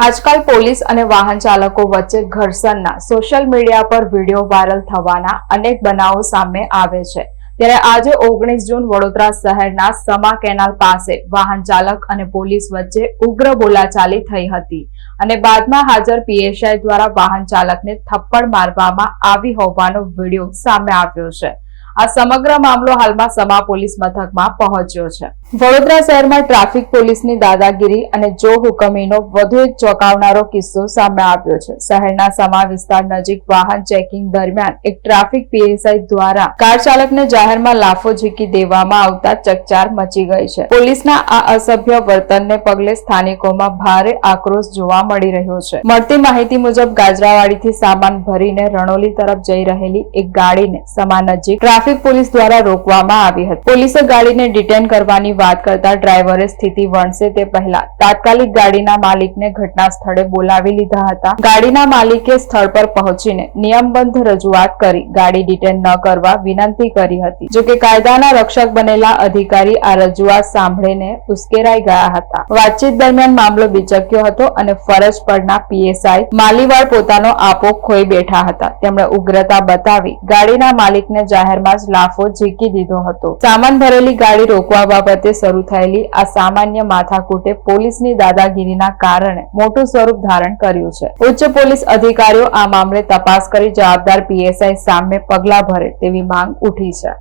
આજકાલ પોલીસ અને વાહન ચાલકો વચ્ચે ઘર્ષણના સોશિયલ મીડિયા પર વિડીયો વાયરલ થવાના અનેક બનાવો સામે આવે છે। ત્યારે આજે 19 જૂન વડોદરા શહેરના સમા કેનાલ પાસે વાહન ચાલક અને પોલીસ વચ્ચે ઉગ્ર બોલાચાલી થઈ હતી અને બાદમાં હાજર પીએસઆઈ દ્વારા વાહન ચાલકને થપ્પડ મારવામાં આવી હોવાનો વિડીયો સામે આવ્યો છે। આ સમગ્ર મામલો હાલમાં સમા પોલીસ મથકમાં પહોંચ્યો છે। વડોદરા શહેરમાં ટ્રાફિક પોલીસની દાદાગીરી અને જો હુકમીનો વધુ એક ચોંકાવનારો કિસ્સો સામે આવ્યો છે। શહેરના સમા વિસ્તાર નજીક વાહન ચેકિંગ દરમિયાન એક ટ્રાફિક પીએસઆઈ દ્વારા કાર ચાલકને જાહેરમાં લાફો ઝીકી દેવામાં આવતા ચકચાર મચી ગઈ છે। પોલીસના આ અસભ્ય વર્તનને પગલે સ્થાનિકોમાં ભારે આક્રોશ જોવા મળી રહ્યો છે। મળતી માહિતી મુજબ ગાજરાવાડીથી સામાન ભરીને રણોલી તરફ જઈ રહેલી એક ગાડીને સમા નજીક ટ્રાફિક પોલીસ દ્વારા રોકવામાં આવી હતી। પોલીસે ગાડીને ડિટેન કરવાની વાત કરતા ડ્રાઈવરે સ્થિતિ વણસે તે પહેલા તાત્કાલિક ગાડીના માલિકને ઘટના સ્થળે બોલાવી લીધા હતા। ગાડીના માલિકે સ્થળ પર પહોંચીને નિયમબદ્ધ રજૂઆત કરી ગાડી ડિટેન ન કરવા વિનંતી કરી હતી। જોકે કાયદાના રક્ષક બનેલા અધિકારી આ રજૂઆત સાંભળીને ઉશ્કેરાઈ ગયા હતા। વાતચીત દરમિયાન મામલો બિચક્યો હતો અને ફરજ પરના પીએસઆઈ માલીવાડ પોતાનો આપો ખોઈ બેઠા હતા। તેમણે ઉગ્રતા બતાવી ગાડીના માલિકને જાહેરમાં જ લાફો ઝીકી દીધો હતો। સામાન ભરેલી ગાડી રોકવા બાબતે શરૂ થયેલી આ સામાન્ય માથાકૂટે પોલીસની દાદાગીરીના કારણે મોટું સ્વરૂપ ધારણ કર્યું છે। ઉચ્ચ પોલીસ અધિકારીઓ આ મામલે તપાસ કરી જવાબદાર પીએસઆઈ સામે પગલાં ભરે તેવી માંગ ઉઠી છે।